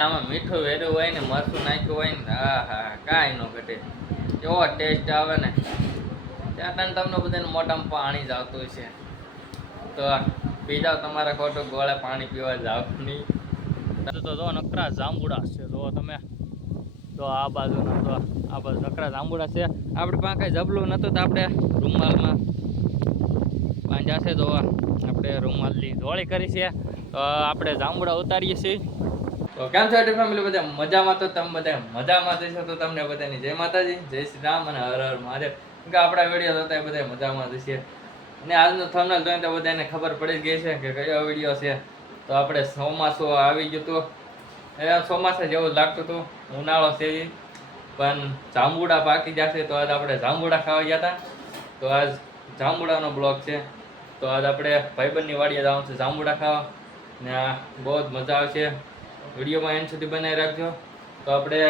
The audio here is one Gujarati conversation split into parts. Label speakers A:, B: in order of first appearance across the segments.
A: આમાં મીઠું વેરું હોય ને, મરચું નાખ્યું હોય ને, હા હા કાંઈ ન ઘટે. એવો ટેસ્ટ આવે ને. ત્યાં તમને બધાને મોટામાં પાણી જ આવતું છે તો પીજાઓ તમારે ખોટું ગોળે પાણી પીવા જાવ નહીં. તો જો નકરા જાંબુડા છે, જો તમે. તો આ બાજુના તો આ બાજુ નકરા જાંબુડા છે. આપણે પાસે કાંઈ જબલું નહોતું તો આપણે રૂમાલમાં પાંજા છે તો આપણે રૂમાલની ધોળી કરી છે. તો આપણે જાંબુડા ઉતારીએ છીએ. તો કેમ છો એટલે ફેમિલી બધા? મજામાં તો તમે બધા મજામાં જશો તો તમને બધાની જય માતાજી, જય શ્રી રામ અને હર હર મહાદેવ. કે આપણા વીડિયો જોતા એ બધા મજામાં જશે અને આજનો થંબનેલ જોઈને તો બધાને ખબર પડી ગઈ છે કે કયો વીડિયો છે. તો આપણે ચોમાસું આવી ગયું હતું. એ ચોમાસા જેવું લાગતું હતું. ઉનાળો છે. પણ જાંબુડા પાકી જશે તો આજ આપણે જાંબુડા ખાવા ગયા હતા તો આજ જાંબુડાનો બ્લોગ છે. તો આજ આપણે ભાઈબંધની વાડીએ જવાનું છે જાંબુડા ખાવા. ને આ બહુ જ મજા આવશે. વિડીયોમાં એન્ડ સુધી બનાવી રાખજો. તો આપણે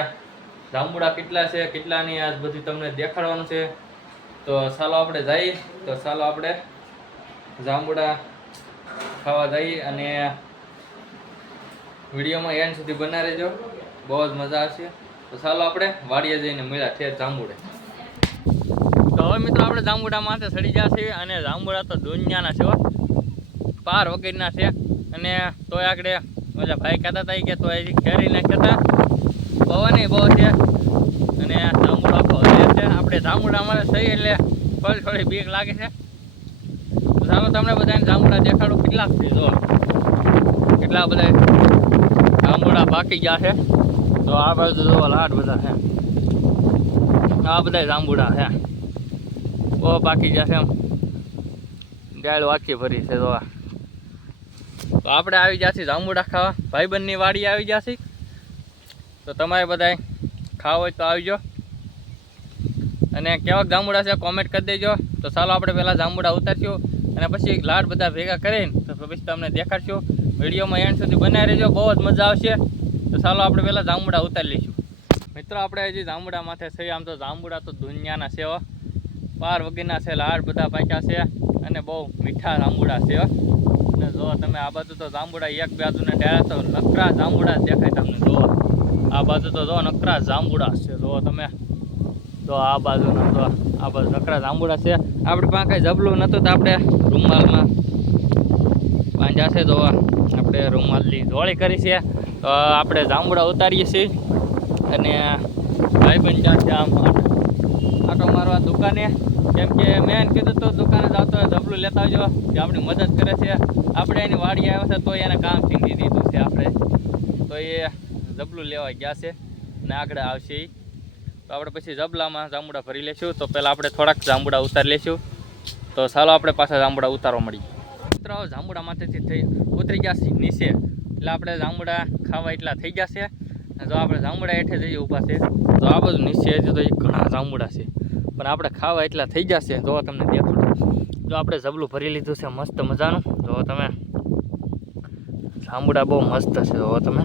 A: જાંબુડા કેટલા છે, કેટલાની આ બધું તમને દેખાડવાનું છે. તો ચાલો આપણે જઈએ. તો ચાલો આપણે જાંબુડા ખાવા જઈએ અને વિડીયોમાં એન્ડ સુધી બના રહેજો. બહુ જ મજા આવશે. તો ચાલો આપણે વાડીએ જઈને મળ્યા છે જાંબુડે તો હવે મિત્રો આપણે જાંબુડા માથે સડી છીએ અને જાંબુડા તો દુનિયાના છે પાર વગરના છે. અને તોય આગળ ઓલા ભાઈ કહેતા હતા કે તો હજી ખેરી નાખ્યા હતા પવન બહુ છે. અને જાંબુડા આખો હરે છે. આપણે જાંબુડા અમારે થઈ એટલે થોડી થોડી બીક લાગે છે. ચાલો તમને બધાને જાંબુડા દેખાડું કેટલા છે, જો. કેટલા બધા જાંબુડા પાકી ગયા છે. તો આ બાજુ જો લાટ બધા છે. આ બધા જાંબુડા છે. બહુ પાકી ગયા છે એમ. ગાયલ વાકી ભરી છે, જો આ. તો આપણે આવી જશે જાંબુડા ખાવા. ભાઈબંધની વાડી આવી જશે તો તમારે બધાય ખાવ હોય તો આવજો. અને કેવાક જાંબુડા છે કોમેન્ટ કરી દેજો. તો ચાલો આપણે પહેલાં જાંબુડા ઉતારશું અને પછી લાડ બધા ભેગા કરીને તો પછી તમને દેખાડશું. વિડીયોમાં એન્ડ સુધી બનાવી રહેજો. બહુ જ મજા આવશે. તો ચાલો આપણે પહેલાં જાંબુડા ઉતારી લઈશું. મિત્રો, આપણે હજી જાંબુડા માથે છે. આમ તો જાંબુડા તો દુનિયાના છે પાર વગેરેના છે, લાડ બધા પાક્યા છે. અને બહુ મીઠા જાંબુડા છે અને જો તમે આ બાજુ તો જાંબુડા એક બાજુને ડાયા તો નકરા જાંબુડા દેખાય તમને જો. આ બાજુ તો જો નકરા જાંબુડા છે. જો તમે તો આ બાજુના તો આ બાજુ નકરા જાંબુડા છે. આપણે પાસે કાંઈ જબલું નહોતું તો આપણે રૂમાલમાં પાંજા છે. તો આપણે રૂમાલની ધોળી કરી છે. તો આપણે જાંબુડા ઉતારીએ છીએ. અને ભાઈ બંજા છે આમ. આટો મારવા દુકાને. કેમ કે મેં એને કીધું તો, દુકાને જ આવતો જબલું લેતા આવજો કે આપણી મદદ કરે છે. આપણે એની વાડી આવ્યા છે, તો એને કામ છીંગી દીધું છે આપણે. તો એ જબલું લેવા ગયા છે ને આગળ આવશે એ તો આપણે પછી જબલામાં જાંબુડા ભરી લઈશું તો પહેલાં આપણે થોડાક જાંબુડા ઉતારી લઈશું તો ચાલો આપણે પાછા જાંબુડા ઉતારવા મળી. મિત્રો, જાંબુડા માથેથી થઈ, ઉતરી ગયા છે, નીચે. એટલે આપણે જાંબુડા ખાવા એટલા થઈ ગયા અને જો આપણે જાંબુડા હેઠે જઈએ ઊભા છે, તો આ બધું નીચે હજી તો ઘણા જાંબુડા છે. પણ આપણે ખાવા એટલા થઈ જશે જો તમને દેખાડું જો આપણે જબલું ભરી લીધું છે મસ્ત મજાનું. જો તમે જાંબુડા બહુ મસ્ત છે, જો તમે.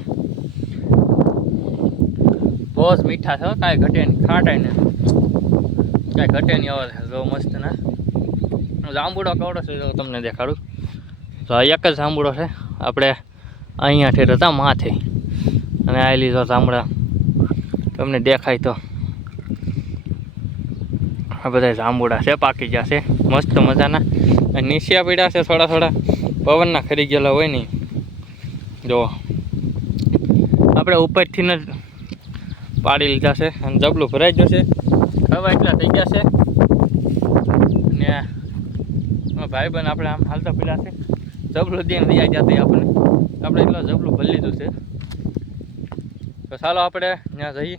A: બહુ જ મીઠા છે કાંઈ ઘટે નહીં, ખાટાય ને કાંઈ ઘટે નહીં આવે જો મસ્ત ના. જાંબુડો કવડો છે જો તમને દેખાડું. તો એક જ જાંબુડો છે, આપણે અહીંયા ઠેર હતા, માથે. અને આ લીધો જાંબુડા તમને દેખાય તો આ બધા જાંબુડા છે, પાકી ગયા છે. મસ્ત મજાના. અને નીચિયા પીડા છે થોડા થોડા. પવનના ખરી ગયેલા હોય નહીં જો. આપણે ઉપરથી જ પાડી લીધા છે. અને જબલું ભરાઈ ગયું છે. હવે એટલા થઈ ગયા છે. ને ભાઈ બહેન આપણે આમ હાલતા પીડા છે. જબલું દઈને લઈ જતી આપણે આપણે એટલો જબલું ભરી લીધું છે. તો ચાલો આપણે ત્યાં જઈએ.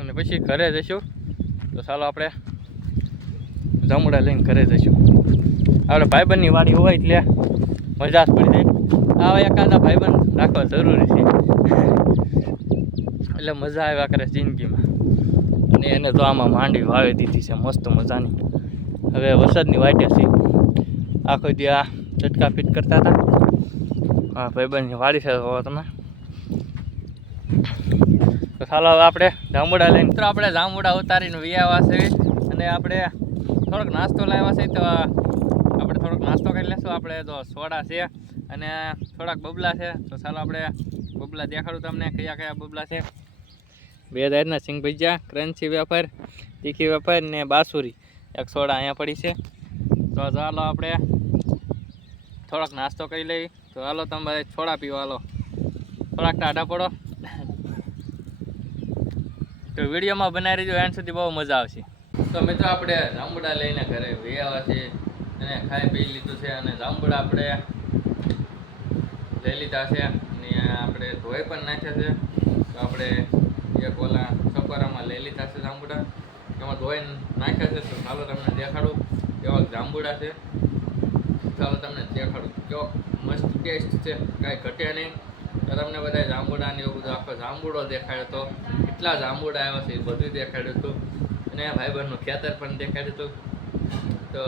A: અને પછી ઘરે જઈશું. તો ચાલો આપણે જમડા લઈને ઘરે જઈશું. આપણે ભાઈબંધની વાડી હોય એટલે મજા જ પડી જાય. આવા એકાદા ભાઈબંધ રાખવા જરૂરી છે. એટલે મજા આવ્યા કરે જિંદગીમાં. અને એને તો આમાં માંડવી વાવી દીધી છે, મસ્ત મજાની. હવે વરસાદની વાટે છે. આખો દી ચટકા ફીટ કરતા હતા. હા ભાઈબંધની વાડી છે તમે. તો ચાલો આપણે જાંબુડા લઈને તો આપણે જાંબુડા ઉતારીને વ્યાવા છે અને આપણે થોડોક નાસ્તો લાવ્યા છે, તો આપણે થોડોક નાસ્તો કરી લેશું. આપણે તો સોડા છે અને થોડાક બબલા છે. તો ચાલો આપણે બબલા દેખાડું તમને, કયા કયા બબલા છે. બે જાતના સિંગ ભજીયા, ક્રન્ચી વેફર, તીખી વેફર ને બાસુરી. એક સોડા અહીંયા પડી છે. તો ચાલો આપણે થોડોક નાસ્તો કરી લઈએ. તો હાલો તમે છોડા પીવા હાલો. થોડાક ટાઢા પડો. તો વિડીયોમાં બનાવી રહેજો એન્ડ સુધી બહુ મજા આવશે. તો મિત્રો આપણે જાંબુડા લઈને ઘરે આવ્યા છે અને ખાઈ પી લીધું છે અને જાંબુડા આપણે લઈ લીધા છે અને આપણે ધોઈ પણ નાખ્યા છે. તો આપણે એક ઓલા સપરામાં લઈ લીધા છે જાંબુડા એમાં ધોઈ નાખ્યા છે, તો ચાલો તમને દેખાડું કેવા જાંબુડા છે. ચાલો તમને દેખાડું કેવો મસ્ત ટેસ્ટ છે, કાંઈ ઘટે નહીં. તો તમને બધા જાંબુડા ને એવું બધું આખો જાંબુડો દેખાયો હતો કેટલા જાંબુડા આવ્યા છે, એ બધું દેખાડ્યું હતું. અને ભાઈબંધનું ખેતર પણ દેખાડ્યું હતું. તો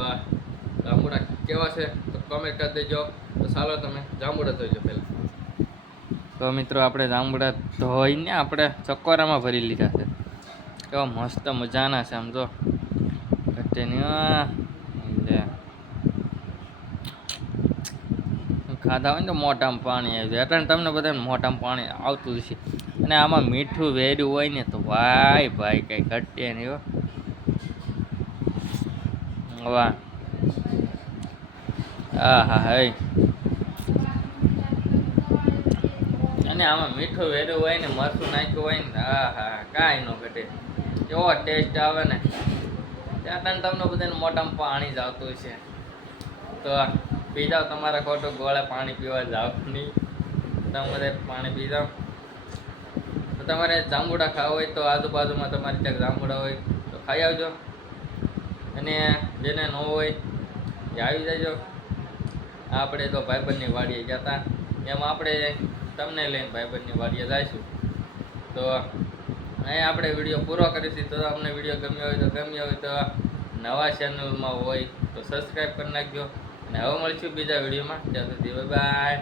A: જાંબુડા કેવા છે, તો કમેન્ટ કરી દેજો. તો ચાલો તમે જાંબુડા જોઈજો પહેલાં. તો મિત્રો, આપણે જાંબુડા ધોઈને આપણે ચકોરામાં ભરી લીધા છે. કેવા મસ્ત મજાના છે આમ તો ખાધા હોય ને તો મોટામાં પાણી આવી જાય. એટલે તમને બધાને મોટામાં પાણી આવતું છે અને આમાં મીઠું વેર્યું હોય ને તો ભાઈ ભાઈ, કઈ ઘટે નહીં હો. વાહ. હા અને આમાં મીઠું વેર્યું હોય ને, મરચું નાખ્યું હોય ને હા હા કાંઈ ન ઘટે. એવો ટેસ્ટ આવે ને. ત્યાં તમને બધાને મોટામાં પાણી જ આવતું છે તો પી જાઓ તમારે ખોટું, ગોળે પાણી પીવા જાવ નહીં. તમે બધા પાણી પી જાઓ તમારે જાંબુડા ખાવા હોય તો આજુબાજુમાં તમારી ત્યાં જાંબુડા હોય તો ખાઈ આવજો. અને જેને ન હોય એ આવી જજો. આપણે તો ભાઈબંધની વાડીએ ગયા હતા એમ આપણે તમને લઈને ભાઈબંધની વાડીએ જઈશું. તો અહીં આપણે વીડિયો પૂરો કરીશું. તો તમને વીડિયો ગમ્યો હોય તો ગમ્યો હોય તો નવા ચેનલમાં હોય તો સબસ્ક્રાઈબ કરી નાખજો. અને હવે મળીશું બીજા વિડીયોમાં. ત્યાં સુધી બાય